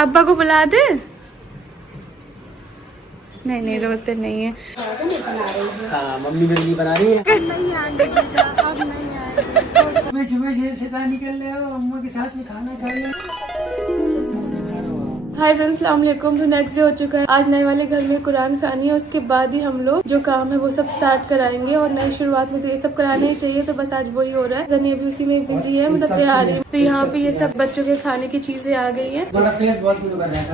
अब्बा को बुला दे। नहीं नहीं रोते नहीं है। हाँ मम्मी मेरे लिए बना रही है। नहीं आएंगे बेटा, अब नहीं आएंगे। सुबह से शैतान निकल रहे हो, अम्मा के साथ में खाना खा रहे हो। हाय फ्रेंड्स, अस्सलाम वालेकुम। तो नेक्स्ट डे हो चुका है। आज नए वाले घर में कुरान खानी है, उसके बाद ही हम लोग जो काम है वो सब स्टार्ट कराएंगे। और नई शुरुआत में तो ये सब कराना ही चाहिए, तो बस आज वही हो रहा है। जनी अभी उसी में बिजी है, मतलब तैयार है। तो यहाँ पे ये सब बच्चों के खाने की चीजें आ गई है। फेस बहुत क्यों कर रहा है?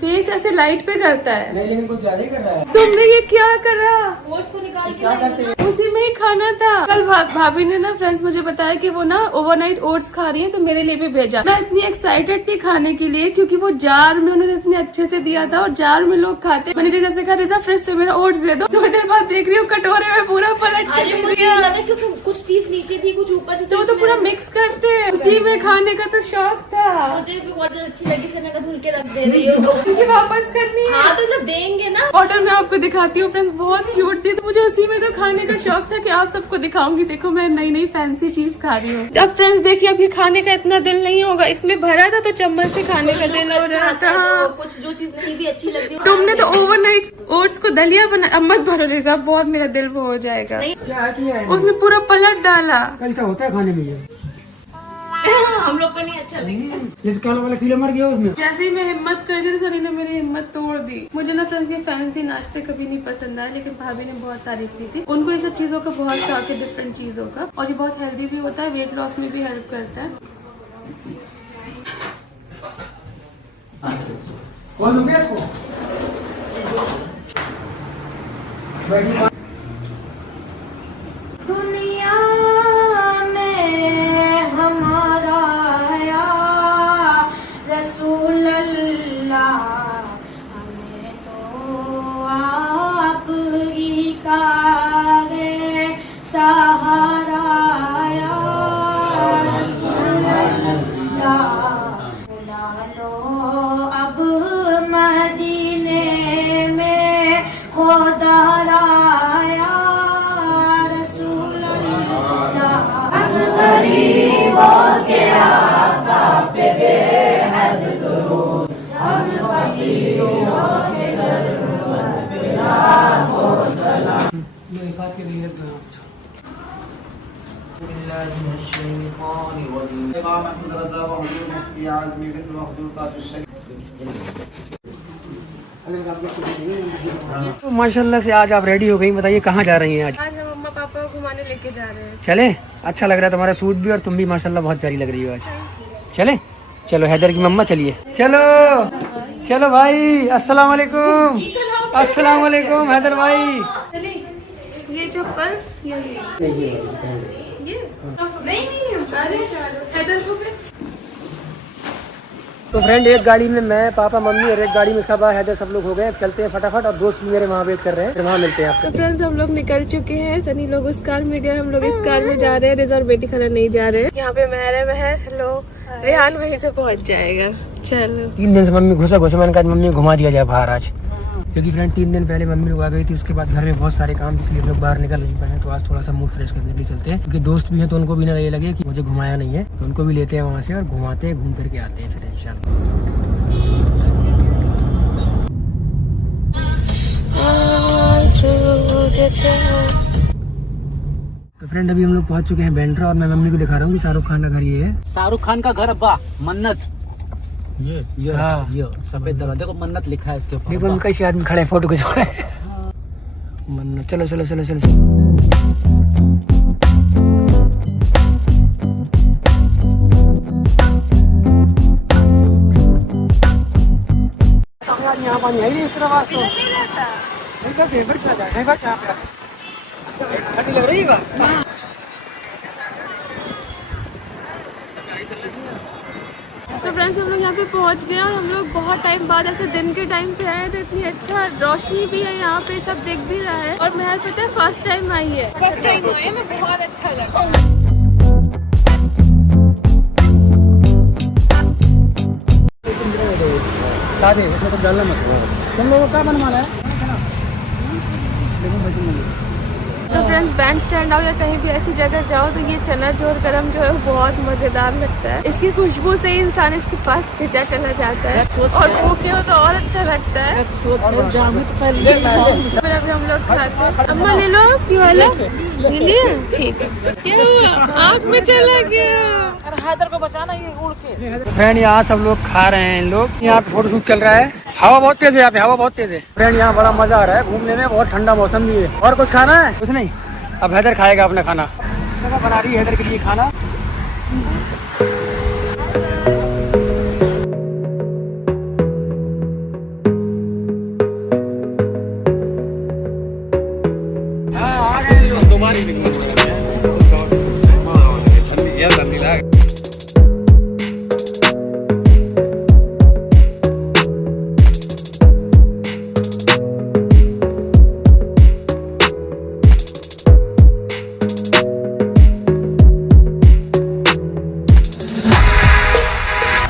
फेस ऐसे लाइट पे करता है। नहीं लेकिन कुछ ज्यादा ही कर रहा है। तुमने ये क्या करा? ओट्स को निकाल के क्या करते हैं? उसी में ही खाना था। कल भाभी ने ना फ्रेंड्स मुझे बताया कि वो ना ओवरनाइट ओट्स खा रही है, तो मेरे लिए भी भेजा। मैं इतनी एक्साइटेड थी खाने के लिए, क्योंकि वो जार में उन्होंने इतने अच्छे से दिया था और जार में लोग खाते। मैंने रिजा से कहा, रिजा फ्रिज से मेरा ओट्स दे दो। थोड़ी देर बाद देख रही हूँ कटोरे में पूरा पलट के अरे मुझे लगा क्योंकि कुछ चीज नीचे थी, कुछ ऊपर थी, तो वो तो पूरा मिक्स करते हैं। उसी में खाने का तो शौक था। मुझे भी बॉटल अच्छी लगी, से मैं धुल के रख दे रही हूँ। क्योंकि वापस करनी है। हाँ तो जब देंगे ना। बॉटल मैं आपको दिखाती हूँ फ्रेंड्स, बहुत क्यूट थी। तो मुझे उसी में तो खाने का शौक था कि आप सबको दिखाऊंगी। देखो मैं नई नई फैंसी चीज खा रही हूँ। अब फ्रेंड्स देखिए, अब ये खाने का इतना दिल नहीं होगा। इसमें भरा था तो चम्मच से खाने का दिल हो रहा था। कुछ जो चीज नहीं भी अच्छी लगी। तुमने तो ओवरनाइट ओट्स को दलिया बना। अब मत भरो रिजा, बहुत मेरा दिल वो हो जाएगा। क्या किया है? उसने पूरा पलट डाला। कैसा होता है खाने में ये? हम लोग को नहीं अच्छा लगा। जैसे काला वाला कीड़ा मर गया उसमें। जैसे ही मैं हिम्मत कर दी तो सनी ने मेरी हिम्मत तोड़ दी। मुझे ना फ्रेंड्स ये फैंसी नाश्ते कभी नहीं पसंद आए, लेकिन भाभी ने बहुत तारीफ की थी। उनको ये सब चीजों का बहुत शौक है, डिफरेंट चीजों का। और ये बहुत हेल्दी भी होता है, वेट लॉस में भी हेल्प करता है। कौन हो गया इसको? दुनिया में हमारा या रसूल अल्लाह, हमें तो आप ही का है सहारा या रसूल अल्लाह। बुला लो अब मदीने में खुदा राया रसूल अल्लाह। गरीबों के आका पे बेहद दुरूद, हम फकीरों के सरवर पे लाखों सलाम। तो माशाल्लाह से आज आप रेडी हो गई। बताइए कहाँ जा रही हैं आज? आज हम मम्मा पापा को घुमाने लेके जा रहे हैं। चले? अच्छा लग रहा है तुम्हारा सूट भी, और तुम भी माशाल्लाह बहुत प्यारी लग रही हो आज। चले? चलो हैदर की मम्मा चलिए। चलो चलो भाई। अस्सलाम वालेकुम। अस्सलाम वालेकुम हैदर भाई। ये चप्पल ये नहीं अरे हैदर को फिर। तो फ्रेंड एक गाड़ी में मैं, पापा, मम्मी, और एक गाड़ी में सब हैदर, सब लोग हो गए। चलते हैं फटाफट, और दोस्त भी मेरे वहाँ वेट कर रहे हैं। फिर वहाँ मिलते हैं आपसे। तो फ्रेंड्स हम लोग निकल चुके हैं। सनी लोग उस कार में गए, हम लोग इस कार में जा रहे हैं। रिजा और बेटी खाना नहीं जा रहे हैं। यहाँ पे महर हेलो, रेहान वहीं से पहुँच जाएगा। चलो 3 दिन से मम्मी घुसा मैंने कहा मम्मी घुमा दिया जाए बाहर आज, क्योंकि फ्रेंड 3 दिन पहले मम्मी लोग आ गई थी। उसके बाद घर में बहुत सारे काम, इसलिए हम लोग बाहर निकल नहीं पाए। तो आज थोड़ा सा मूड फ्रेश करने के लिए चलते हैं, क्योंकि दोस्त भी हैं तो उनको भी ना ये लगे कि मुझे घुमाया नहीं है। तो उनको भी लेते हैं वहाँ से और घुमाते हैं, घूम करके आते हैं फिर इंशाल्लाह। तो फ्रेंड अभी हम लोग पहुँच चुके हैं बैंड्रा, और मैं मम्मी को दिखा रहा हूँ कि शाहरुख खान का घर ये है। शाहरुख खान का घर अब्बा, मन्नत। ये हाँ। ये सफेद दरवाजा, देखो मन्नत लिखा है इसके ऊपर। देखो कैसे आदमी खड़े हैं फोटो खिंचवा रहे हैं। मन्नत। चलो चलो चलो चलो। यहाँ पानी है नहीं इस तरह वास्तव ठंडी लग रही है। तो फ्रेंड्स हम लोग यहाँ पे पहुँच गए, और हम लोग बहुत टाइम बाद ऐसे दिन के टाइम पे आए। तो इतनी अच्छा रोशनी भी है यहाँ पे, सब दिख भी रहा है। और महर पता है फर्स्ट टाइम आई है, फर्स्ट टाइम आई है, मैं बहुत अच्छा लगा। साथ में इसमें तो डालना मत। तुम लोगों का बनवाना है? तो फ्रेंड्स बैंड स्टैंड आओ या कहीं भी ऐसी जगह जाओ तो ये चना जोर गरम जो है बहुत मजेदार लगता है। इसकी खुशबू से ही इंसान इसके पास खिंचा चला जाता है और भूखे हो तो और अच्छा लगता है। फिर अभी हम लोग खाते हैं। अम्मा ले लो वाला ले लिया, ठीक है। क्या हुआ, आँख में चला गया। हैदर को बचाना ये उड़ के। फ्रेंड यहाँ सब लोग खा रहे हैं, लोग यहाँ पे फोटो शूट चल रहा है। हवा बहुत तेज है यहाँ पे, हवा बहुत तेज है फ्रेंड। यहाँ बड़ा मजा आ रहा है घूमने में, बहुत ठंडा मौसम भी है। और कुछ खाना है? कुछ नहीं, अब हैदर खाएगा अपना खाना। बना रही है हैदर के लिए खाना।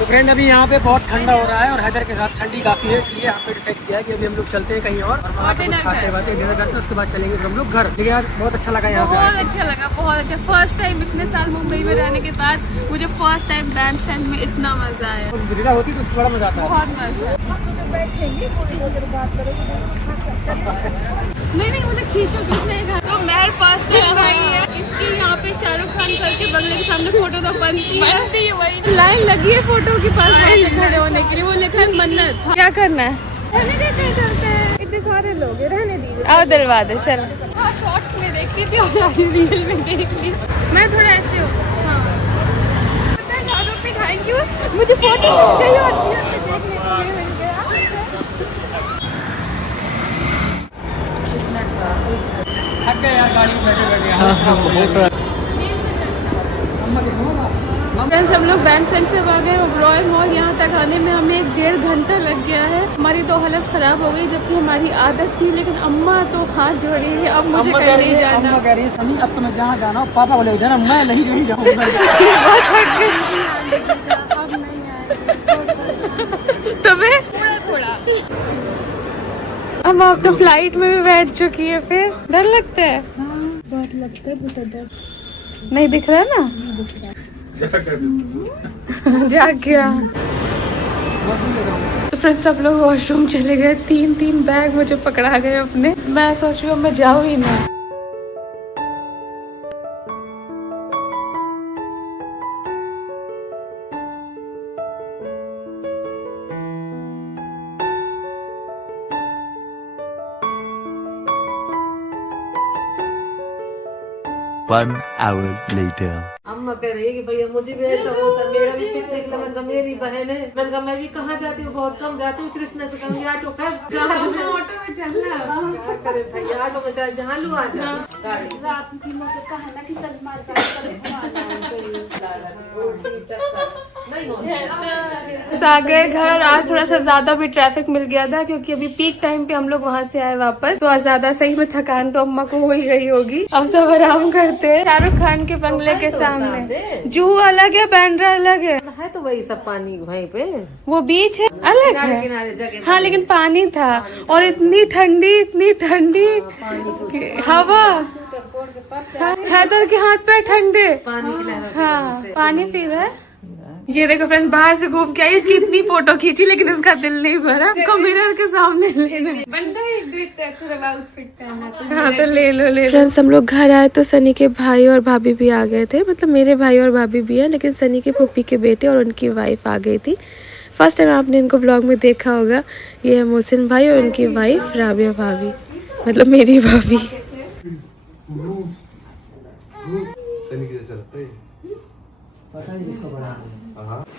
फ्रेंड अभी यहाँ पे बहुत ठंडा हो रहा है और हैदर के साथ ठंडी काफी है, इसलिए यहाँ पे डिसाइड किया है कि अभी हम लोग चलते हैं कहीं और वहाँ पे कुछ खाते हैं, डिनर करते हैं, उसके बाद चलेंगे फिर हम लोग घर। लेकिन आज बहुत अच्छा लगा यहाँ पे, बहुत अच्छा लगा, बहुत अच्छा। फर्स्ट टाइम इतने साल मुंबई में रहने के बाद मुझे फर्स्ट टाइम बैंड स्टैंड में इतना मजा आया। विदा होती तो उसको बड़ा मजा आता है। बहुत मजा। नहीं मुझे खींचो खींचने तो मेहर फर्स्ट टाइम आई है। इसकी यहाँ पे शाहरुख खान सर के बंगले के सामने फोटो तो बनती है वही लाइन लगी है फोटो के पास खड़े होने के लिए। वो लिखा है मन्नत। क्या करना है? रहने देते चलते हैं, इतने सारे लोग हैं, रहने दीजिए। आओ दिलवा दे, चलो। हाँ शॉर्ट्स में देखती थी और रियल में देख ली। मैं थोड़ा ऐसे हूँ, हाँ थैंक यू। मुझे फोटो चाहिए और देखने को मिल गया। थक गए यार गाड़ी में बैठे बैठे। फ्रेंड्स हम लोग बैंड स्टैंड से आ गए रॉयल मॉल। यहाँ तक आने में हमें 1.5 घंटा लग गया है। हमारी तो हालत खराब हो गई, जबकि हमारी आदत थी। लेकिन अम्मा तो हाथ जोड़ रही है, अब मुझे कहीं नहीं जाना। अम्मा कह रही है सनी अब तो मैं जहाँ जाना हो पापा बोले जाना, मैं नहीं जाऊँगा। तुम्हें थोड़ा अब आप तो फ्लाइट में भी बैठ चुकी है, फिर डर लगता है? बहुत लगता है, बहुत डर नहीं दिख रहा है ना। जा क्या तो फिर सब लोग वॉशरूम चले गए। 3 बैग मुझे पकड़ा गए अपने। मैं सोच रही हूँ मैं जाऊँ ही ना। One hour later. अम्मा कह रही है कि भैया मुझे भी ऐसा होता, मेरा भी पिकनिक था। मैंने कहा मेरी बहन है, मैंने कहा मैं भी कहाँ जाती हूँ, बहुत कम जाती हूँ। कृष्ण से कहूँगी ऑटो कर, ऑटो में चलना। क्या करे भैया, ऑटो में चाहे जहाँ लो आ जा गाड़ी। रात में मुझसे कहा ना कि चल मार आ गए घर और आज थोड़ा सा ज्यादा भी ट्रैफिक मिल गया था, क्योंकि अभी पीक टाइम पे हम लोग वहाँ से आए वापस। तो आज ज्यादा सही में थकान तो अम्मा को हो ही गई होगी। अब सब आराम करते हैं शाहरुख खान के बंगले के सामने। जू अलग है, बांद्रा अलग है तो वही सब पानी वहीं पे वो बीच है अलग है। किनारे जगह हाँ लेकिन पानी था और इतनी ठंडी हवा। हैदर के हाथ पे ठंडे पानी की लहरों हाँ पानी पी रहा है। ये देखो फ्रेंड्स बाहर से घूम के आई, इसकी इतनी फोटो खींची लेकिन इसका दिल नहीं भरा। इसको मिरर के सामने लेना हाँ तो ले लो फ्रेंड्स हम लोग घर आए तो सनी के भाई और भाभी भी आ गए थे। मतलब मेरे भाई और भाभी भी हैं, लेकिन सनी के पुप्पी के बेटे और उनकी वाइफ आ गई थी। फर्स्ट टाइम आपने इनको ब्लॉग में देखा होगा। ये है मोहसिन भाई और उनकी वाइफ राबिया भाभी, मतलब मेरी भाभी।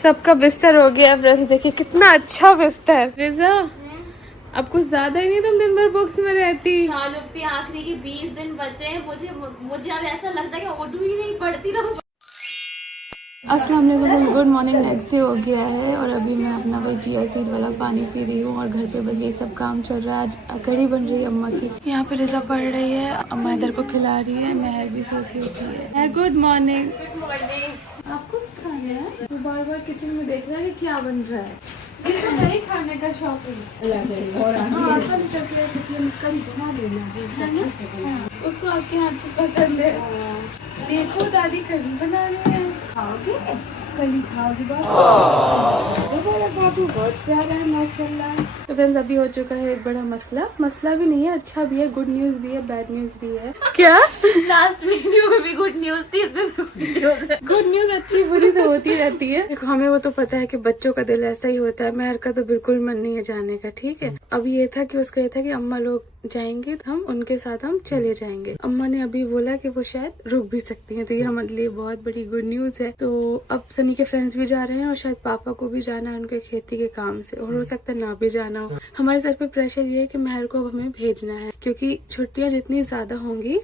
सबका बिस्तर हो गया फ्रेंड्स, देखिए कितना अच्छा बिस्तर। रिजा अब कुछ ज्यादा ही नहीं, तुम दिन भर बुक्स में रहती। शाहरुख पे आखिरी के 20 दिन बचे हैं। मुझे अब ऐसा लगता है कि उठू ही नहीं, पढ़ती रहूं। अस्सलाम वालेकुम, गुड मॉर्निंग। नेक्स्ट डे हो गया है और अभी मैं अपना वही चिया सीड वाला पानी पी रही हूँ और घर पे बस ये सब काम चल रहा है। आज कढ़ी बन रही है अम्मा की। यहाँ पे रिजा पढ़ रही है, अम्मा इधर को खिला रही है, महर भी सो के उठी है। Good morning. आपको खाना है? वो बार बार किचन में देख रहा है कि क्या बन रहा है। ये तो नहीं खाने का शॉपिंग। उसको आपके हाथ की पसंद है। देखो दादी कली बना रही है, खाओगे? कली खाओगे बाबू, बहुत प्यारा है माशाल्लाह। तो फ्रेंड्स अभी हो चुका है एक बड़ा मसला भी नहीं है, अच्छा भी है, गुड न्यूज भी है, बैड न्यूज भी है। क्या लास्ट वीडियो में भी गुड न्यूज थी, इसमें भी गुड न्यूज है। गुड न्यूज अच्छी बुरी तो होती रहती है। देखो हमें वो तो पता है कि बच्चों का दिल ऐसा ही होता है। मेहर का तो बिल्कुल मन नहीं है जाने का, ठीक है। अब ये था कि उसका ये था कि अम्मा लोग जाएंगे तो हम उनके साथ हम चले जाएंगे। अम्मा ने अभी बोला कि वो शायद रुक भी सकती हैं, तो ये हमारे लिए बहुत बड़ी गुड न्यूज है। तो अब सनी के फ्रेंड्स भी जा रहे हैं और शायद पापा को भी जाना है उनके खेती के काम से, और हो सकता है ना भी जाना हो। हमारे सर पे प्रेशर ये है कि मेहर को अब हमें भेजना है, क्योंकि छुट्टियां जितनी ज्यादा होंगी।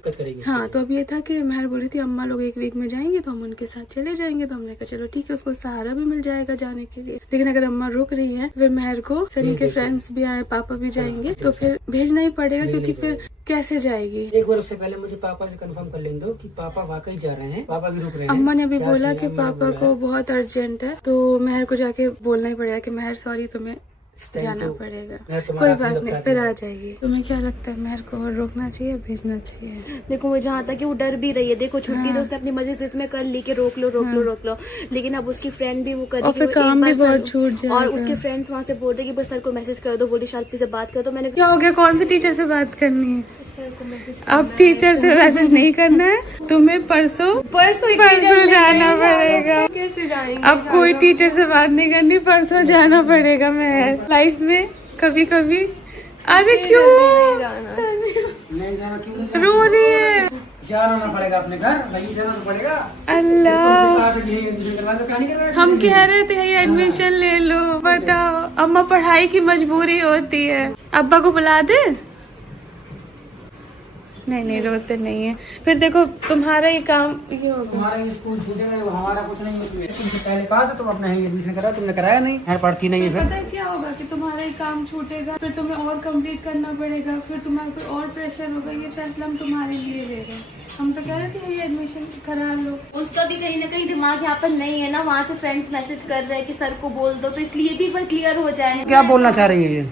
हाँ, तो अब ये था कि मेहर बोली थी अम्मा लोग एक वीक में जाएंगे तो हम उनके साथ चले जाएंगे। तो हमने कहा चलो ठीक है, उसको सहारा भी मिल जाएगा जाने के लिए। लेकिन अगर अम्मा रुक रही है फिर मेहर को सनी के फ्रेंड्स भी आए, पापा भी जाएंगे, तो फिर भेजना ही पड़ेगा, क्योंकि फिर कैसे जाएगी। एक बार उससे पहले मुझे पापा से कंफर्म कर लेने दो कि पापा वाकई जा रहे हैं, पापा भी रुक रहे हैं। अम्मा ने भी बोला कि पापा को बहुत अर्जेंट है, तो मेहर को जाके बोलना ही पड़ेगा कि मेहर सॉरी तुम्हें जाना पड़ेगा। कोई बात नहीं, फिर आ जाएगी। तुम्हें क्या लगता है मेहर को और रोकना चाहिए, भेजना चाहिए? देखो मुझे जहाँ तक कि वो डर भी रही है। देखो छुट्टी तो उसने अपनी मर्जी से इसमें कर ली कि रोक लो, लेकिन अब उसकी फ्रेंड भी वो कर और फिर काम भी बहुत छूट जाएगा। और उसके फ्रेंड्स वहाँ से बोल रहे कि बस सर को मैसेज कर दो, बोली शाल्पी से बात कर दो। मैंने क्या हो गया, कौन से टीचर से बात करनी है? अब टीचर से मैसेज नहीं करना है, तुम्हें परसों जाना पड़ेगा। कैसे जाएंगे? अब कोई टीचर से बात नहीं करनी, परसों जाना पड़ेगा। मैं लाइफ में कभी कभी, अरे क्यों नहीं जाना, क्यों रो रही है? जाना पड़ेगा अपने घर, वही जाना तो पड़ेगा। अल्लाह, तो कहानी कर रहे हैं। हम कह रहे थे यही एडमिशन ले लो, बताओ। अम्मा पढ़ाई की मजबूरी होती है। अब्बा को बुला दे? नहीं रोते नहीं है। फिर देखो तुम्हारा ये काम ये हो गया। तुम्हारा ये स्कूल छूटेगा, हमारा कुछ नहीं है। तुमसे पहले कहा था तुम अपना ही एडमिशन करा, तुमने कराया नहीं, यार पढ़ती नहीं है। फिर पता है क्या होगा कि तुम्हारा ये काम छूटेगा, फिर तुम्हें और कंप्लीट करना पड़ेगा, फिर तुम्हारे पे और प्रेशर होगा। ये फैसला हम तुम्हारे लिए ले रहे हैं। हम तो कह रहे थे ये एडमिशन करा लो। उसका भी कहीं ना कहीं दिमाग यहाँ पर नहीं है ना, वहाँ से फ्रेंड्स मैसेज कर रहे हैं कि सर को बोल दो, तो इसलिए भी एक बार क्लियर हो जाए। क्या बोलना चाह रही है ये?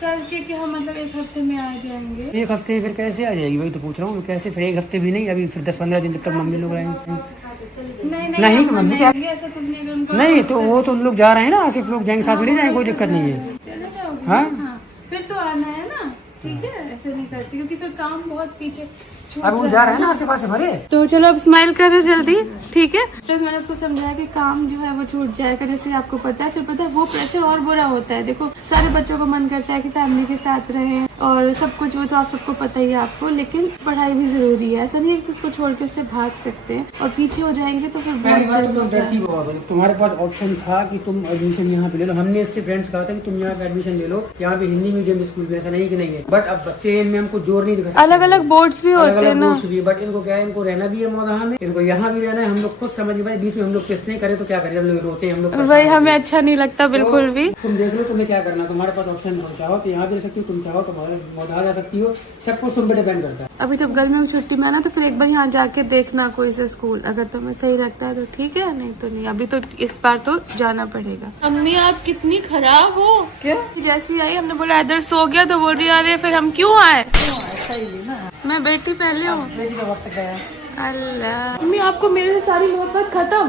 सर के हम मतलब एक हफ्ते में आ जाएंगे। एक हफ्ते फिर कैसे आ जाएगी, वही तो पूछ रहा हूँ। कैसे फिर एक हफ्ते भी नहीं, अभी फिर 10-15 दिन तक मम्मी लोग रहेंगे। नहीं मम्मी क्या, ऐसा कुछ नहीं है उनको। नहीं तो वो तो उन लोग जा रहे हैं ना, आसिफ लोग जाएंगे साथ में, नहीं जाएंगे, कोई दिक्कत नहीं है। चले जाओगे? हाँ फिर तो आना है ना, ठीक है। ऐसे नहीं करती क्योंकि फिर काम बहुत पीछे अब वो जा रहे हैं ना आसे पासे भरे। तो चलो अब स्माइल करो जल्दी, ठीक है। फिर मैंने उसको समझाया कि काम जो है वो छूट जाएगा, जैसे आपको पता है। फिर पता है वो प्रेशर और बुरा होता है। देखो सारे बच्चों को मन करता है कि फैमिली के साथ रहें और सब कुछ, वो तो आप सबको पता ही है आपको, लेकिन पढ़ाई भी जरूरी है। ऐसा नहीं है कि उसको छोड़ के उससे भाग सकते हैं और पीछे हो जाएंगे तो फिर बहुत स्ट्रेस होता है। तुम्हारे पास ऑप्शन था कि तुम एडमिशन यहाँ पे ले लो। हमने इससे फ्रेंड्स कहा था कि तुम यहाँ पे एडमिशन ले लो, यहाँ पे हिंदी मीडियम स्कूल में, ऐसा नहीं कि नहीं है। बट अब बच्चे इनमें हमको जोर नहीं दिखा सकते। अलग अलग बोर्ड्स भी होते हैं ना, बट इनको क्या है, इनको रहना भी है मौदाहा में, इनको यहाँ भी रहना है। हम लोग खुद समझ नहीं पाए, बीच में हम लोग किस नहीं करे तो क्या करें, हम लोग रोते हैं, हम लोग वही हमें अच्छा नहीं लगता बिल्कुल भी। तुम देख लो तुम्हें क्या करना, तुम्हारे पास ऑप्शन हो, चाहो तो यहाँ भी रह सकती हो, तुम चाहो तो मौदाहा जा सकती हो, सब कुछ तुम पे डिपेंड करता है। अभी जब गर्मियों की छुट्टी में आना तो फिर एक बार यहाँ जाके देखना कोई से स्कूल, अगर तुम्हें सही लगता है तो ठीक है, नहीं तो नहीं। अभी तो इस बार तो जाना पड़ेगा। अम्मी आप कितनी खराब हो। क्या? जैसी आई हमने बोला इधर सो गया तो बोल रही अरे फिर हम क्यों आए। मैं बेटी पहले हूँ। अल्लाह, मम्मी आपको मेरे से सारी मोहब्बत खत्म।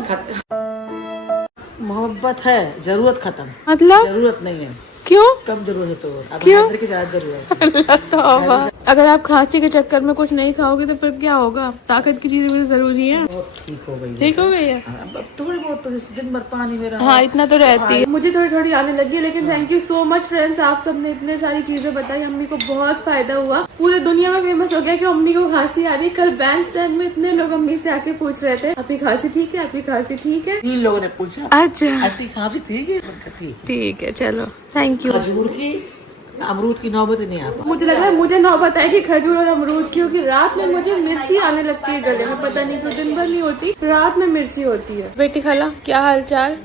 मोहब्बत है, जरूरत खत्म, मतलब जरूरत नहीं है। क्यों? कब जरूरत है तो अब क्यों? हैदर की ज्यादा जरूरत है। अल्लाह तौबा। अगर आप खांसी के चक्कर में कुछ नहीं खाओगे तो फिर क्या होगा? ताकत की चीजें भी जरूरी है। बहुत ठीक हो गई, ठीक हो गई है। अब थोड़ी बहुत तो दिन भर पानी में रहा। हाँ इतना तो रहती है। मुझे थोड़ी थोड़ी आने लगी है, लेकिन thank you so much friends, आप सबने इतने सारी चीजें बताई, अम्मी को बहुत फायदा हुआ। पूरे दुनिया में फेमस हो गया कि अम्मी को खांसी आ रही। कल बैंक स्टैंड में इतने लोग अम्मी से आके पूछ रहे थे आपकी खांसी ठीक है, आपकी खांसी ठीक है। 3 लोगों ने पूछा अच्छा आपकी खांसी ठीक है? ठीक, ठीक है चलो थैंक यू। खजूर की अमरूद की नौबत ही नहीं आता। मुझे लग रहा है मुझे नौबत आएगी खजूर और अमरूद की, क्योंकि रात में मुझे मिर्ची आने लगती है गले में, पता नहीं क्यों। दिन भर नहीं होती, रात में मिर्ची होती है। बेटी खाला क्या हाल चाल?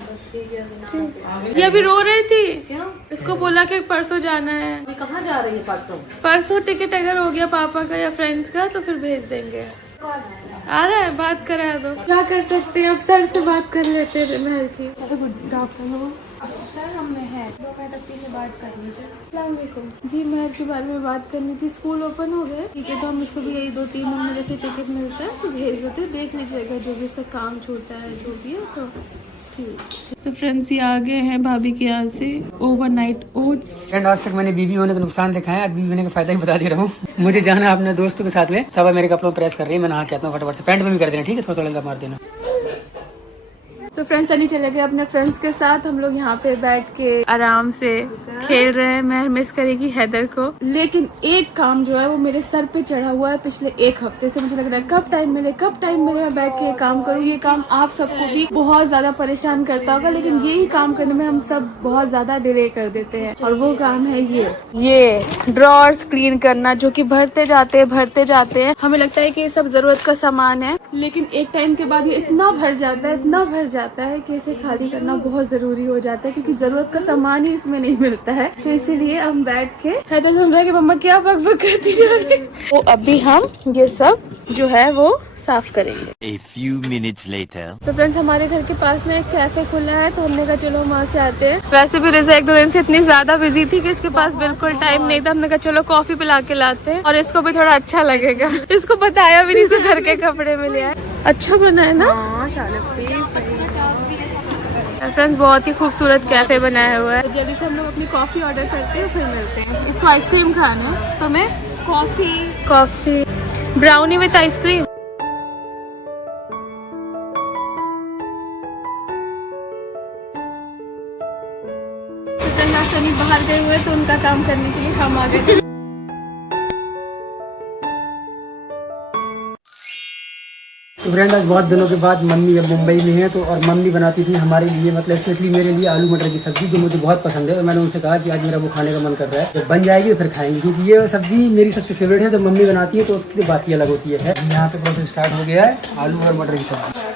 ये अभी रो रही थी। क्यों? इसको बोला कि परसों जाना है। कहाँ जा रही है परसों? परसों टिकट अगर हो गया पापा का या फ्रेंड्स का तो फिर भेज देंगे। आ रहा है, बात करा दो। क्या कर सकते हैं, अब सर से बात कर लेते हैं मेहर की। गुड आफ्टरनून सर, हमने है दोपहर तक 3 में बात कर लीजिए। अस्सलाम वालेकुम जी, महर के बारे में बात करनी थी। स्कूल ओपन हो गए, ठीक है, तो हम इसको भी यही 2-3 दिन में जैसे टिकट मिलता है तो भेज देते, देख लीजिएगा जो भी इसका काम छूटा है जो भी है तो ठीक। तो फ्रेंड्स ये आ गए हैं भाभी के यहाँ से ओवरनाइट ओट्स। फ्रेंड आज तक मैंने बीवी होने का नुकसान देखा है, आज बीवी होने का फायदा ही बता दे रहा हूँ। मुझे जाना है अपने दोस्तों के साथ में, सब मेरे कपड़ों प्रेस कर रही है, मैं नहा के आता हूँ फटाफट से। पैंट में भी कर देना, ठीक है, थोड़ा थोड़ा मार देना। तो फ्रेंड्स सनी चले गए अपने फ्रेंड्स के साथ, हम लोग यहाँ पे बैठ के आराम से खेल रहे हैं। मैं मिस करेगी हैदर को, लेकिन एक काम जो है वो मेरे सर पे चढ़ा हुआ है पिछले 1 हफ्ते से। मुझे लग रहा है कब टाइम मिले मैं बैठ के ये काम करूँ। ये काम आप सबको भी बहुत ज्यादा परेशान करता होगा, लेकिन यही काम करने में हम सब बहुत ज्यादा डिले कर देते हैं, और वो काम है ये ड्रॉर्स क्लीन करना, जो कि भरते जाते हैं। हमें लगता है कि ये सब जरूरत का सामान है, लेकिन एक टाइम के बाद ये इतना भर जाता है कि इसे खाली करना बहुत जरूरी हो जाता है, क्योंकि जरूरत का सामान ही इसमें नहीं मिलता है। तो इसीलिए हम बैठ के हैदर सुन रहा है कि मम्मा क्या बक करती जा रही है। तो अभी हम ये सब जो है वो साफ करेंगे। A few minutes later. तो फ्रेंड्स हमारे घर के पास में एक कैफे खुला है, तो हमने कहा चलो वहाँ से आते हैं। वैसे भी रिजा 1-2 दिन से इतनी ज्यादा बिजी थी कि इसके पास बिल्कुल टाइम नहीं था। हमने कहा चलो कॉफी पिला के लाते हैं, और इसको भी थोड़ा अच्छा लगेगा। इसको बताया भी नहीं, इसको घर के कपड़े में लिया है। अच्छा बना है ना फ्रेंड्स, बहुत ही खूबसूरत कैफे बनाया हुआ है। तो जल्दी से हम लोग अपनी कॉफी ऑर्डर करते हैं, फिर मिलते हैं। इसको आइसक्रीम खाना है, तो मैं coffee brownie with ice cream. Sunny बाहर गए हुए तो उनका काम करने के लिए हम आ गए। तो फ्रेंड आज बहुत दिनों के बाद मम्मी अब मुंबई में है, तो और मम्मी बनाती थी हमारे लिए, मतलब स्पेशली मेरे लिए आलू मटर की सब्जी, जो मुझे बहुत पसंद है। और मैंने उनसे कहा कि आज मेरा वो खाने का मन कर रहा है, तो बन जाएगी फिर खाएंगे, क्योंकि ये सब्जी मेरी सबसे फेवरेट है। जब मम्मी बनाती है तो उसकी बात ही अलग होती है। यहाँ पे प्रोसेस स्टार्ट हो गया है आलू और मटर की सब्जी।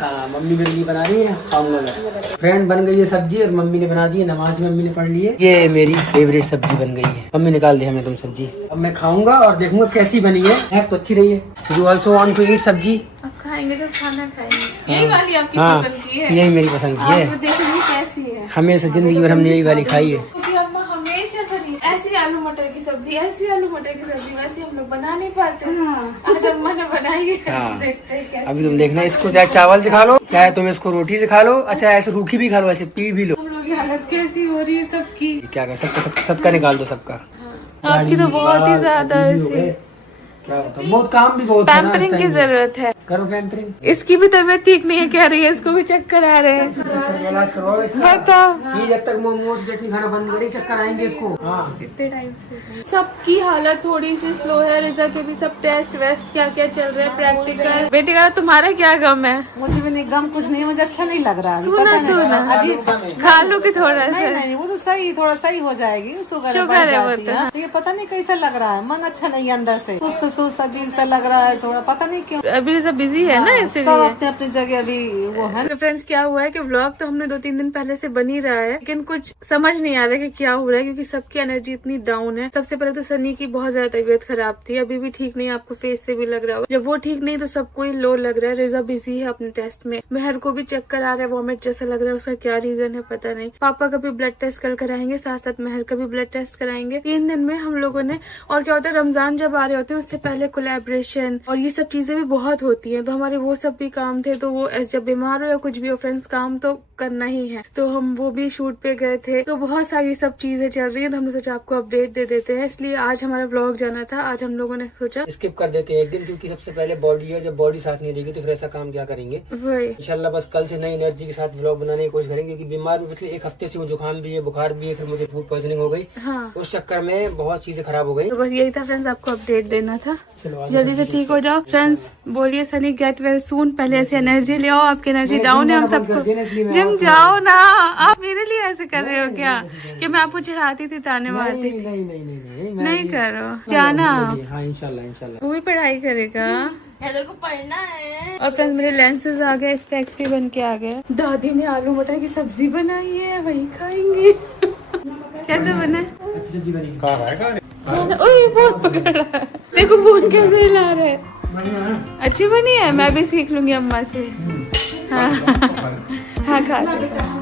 हाँ, मम्मी मेरे लिए बना रही है, खाऊंगा मैं। फ्रेंड बन गई है सब्जी और मम्मी ने बना दी है, नमाज मम्मी ने पढ़ ली है। ये मेरी फेवरेट सब्जी बन गई है, मम्मी निकाल दी हमें तुम सब्जी। अब मैं खाऊंगा और देखूंगा कैसी बनी है। तो अच्छी रही है। You also want to eat sabzi? अब खाएंगे जब खाना खाएंगे। यही वाली आपकी हाँ, पसंद की है? यही मेरी पसंद की है। देखेंगे कैसी है। हमेशा जिंदगी भर हमने यही वाली खाई है। क्योंकि अम्मा हमेशा बनी ऐसी आलू मटर की सब्जी, वैसे हम लोग बना नहीं पाते। आज अम्मा ने बनाई है। हाँ। देखते हैं कैसी। अभी तुम देखना, इसको चाहे चावल से खा लो, चाहे तुम इसको रोटी से खा लो, अच्छा ऐसे रूखी भी खा लो, ऐसे पी भी लो। हम लोग की हालत कैसी हो रही है सबकी। क्या कर सबका निकाल दो सबका। आपकी तो बहुत ही ज्यादा ऐसी क्या बताऊं, बहुत काम भी बहुत है ना, पैम्परिंग की जरूरत है। करो पैम्परिंग। इसकी भी तबीयत ठीक नहीं है कह रही है, इसको भी चक्कर आ रहे हैं। इलाज करवाओ इसका। बताओ, ये जब तक मोमोज चटनी खाना बंद करें चक्कर आएंगे इसको। हाँ, इतने टाइम से सबकी हालत थोड़ी सी स्लो है। रिजा के भी सब टेस्ट वेस्ट क्या क्या चल रहा है, प्रैक्टिकल। बेटी का तुम्हारा क्या गम है? मुझे भी नहीं गम कुछ नहीं, मुझे अच्छा नहीं लग रहा है। सुना अजीब खा लो कि थोड़ा सा। नहीं, वो तो सही, थोड़ा सही हो जाएगी। शुगर है वो तो। ये पता नहीं कैसा लग रहा है, मन अच्छा नहीं है अंदर से, सुस्त अजीब सा लग रहा है थोड़ा, पता नहीं क्यों। अभी रिजा बिजी है ना, सब इसलिए। अपने अपनी जगह अभी वो है। तो फ्रेंड्स क्या हुआ है कि व्लॉग तो हमने 2-3 दिन पहले से बन ही रहा है, लेकिन कुछ समझ नहीं आ रहा है कि क्या हो रहा है, क्योंकि सबकी एनर्जी इतनी डाउन है। सबसे पहले तो सनी की बहुत ज्यादा तबीयत खराब थी, अभी भी ठीक नहीं, आपको फेस से भी लग रहा होगा। जब वो ठीक नहीं तो सबको ही लो लग रहा है। रिजा बिजी है अपने टेस्ट में, महर को भी चक्कर आ रहा है, वॉमिट जैसा लग रहा है, उसका क्या रीजन है पता नहीं। पापा का भी ब्लड टेस्ट कल कराएंगे, साथ साथ महर का भी ब्लड टेस्ट कराएंगे। 3 दिन में हम लोगों ने, और क्या होता है रमजान जब आ रहे होते हैं उससे पहले कोलैबोरेशन और ये सब चीजें भी बहुत होती हैं, तो हमारे वो सब भी काम थे। तो वो जब बीमार हो या कुछ भी हो फ्रेंड्स, काम तो करना ही है। तो हम वो भी शूट पे गए थे, तो बहुत सारी सब चीजें चल रही है, तो हमने सोचा आपको अपडेट दे देते हैं। इसलिए आज हमारा व्लॉग जाना था, आज हम लोगों ने सोचा स्किप कर देते हैं एक दिन, क्योंकि सबसे पहले बॉडी है, जब बॉडी साथ नहीं देगी तो फिर ऐसा काम क्या करेंगे। वही इंशाल्लाह बस कल से नई एनर्जी के साथ व्लॉग बनाने की कोशिश करेंगे, क्योंकि बीमार भी पिछले 1 हफ्ते से वो जुकाम भी है, बुखार भी है, फिर मुझे फूड पॉइजनिंग हो गई। हाँ, उस चक्कर में बहुत चीजें खराब हो गई। तो बस यही था फ्रेंड्स, आपको अपडेट देना था। चलो जल्दी से ठीक हो जाओ फ्रेंड्स, बोलिए सनी गेट वेल सून। पहले ऐसी एनर्जी ले आओ, आपकी एनर्जी डाउन है हम सबको। जिम जाओ ना, आप मेरे लिए ऐसे कर रहे हो क्या कि मैं आपको चढ़ाती थी, ताने मारती थी? नहीं करो, जाना आप। हाँ इंशाल्लाह। वो भी पढ़ाई करेगा, हैदर को पढ़ना है। और फ्रेंड्स मेरे लेंसेज आ गए, स्पेक्स भी बन के आ गए। दादी ने आलू मटर की सब्जी बनाई है, वही खाएंगे। कैसे बना है? अच्छी सब्जी बनी। ओए फोन पकड़ रहा है, देखो फोन कैसे हिला रहा है। अच्छी बनी है, मैं भी सीख लूंगी अम्मा से। हाँ हाँ खा लो।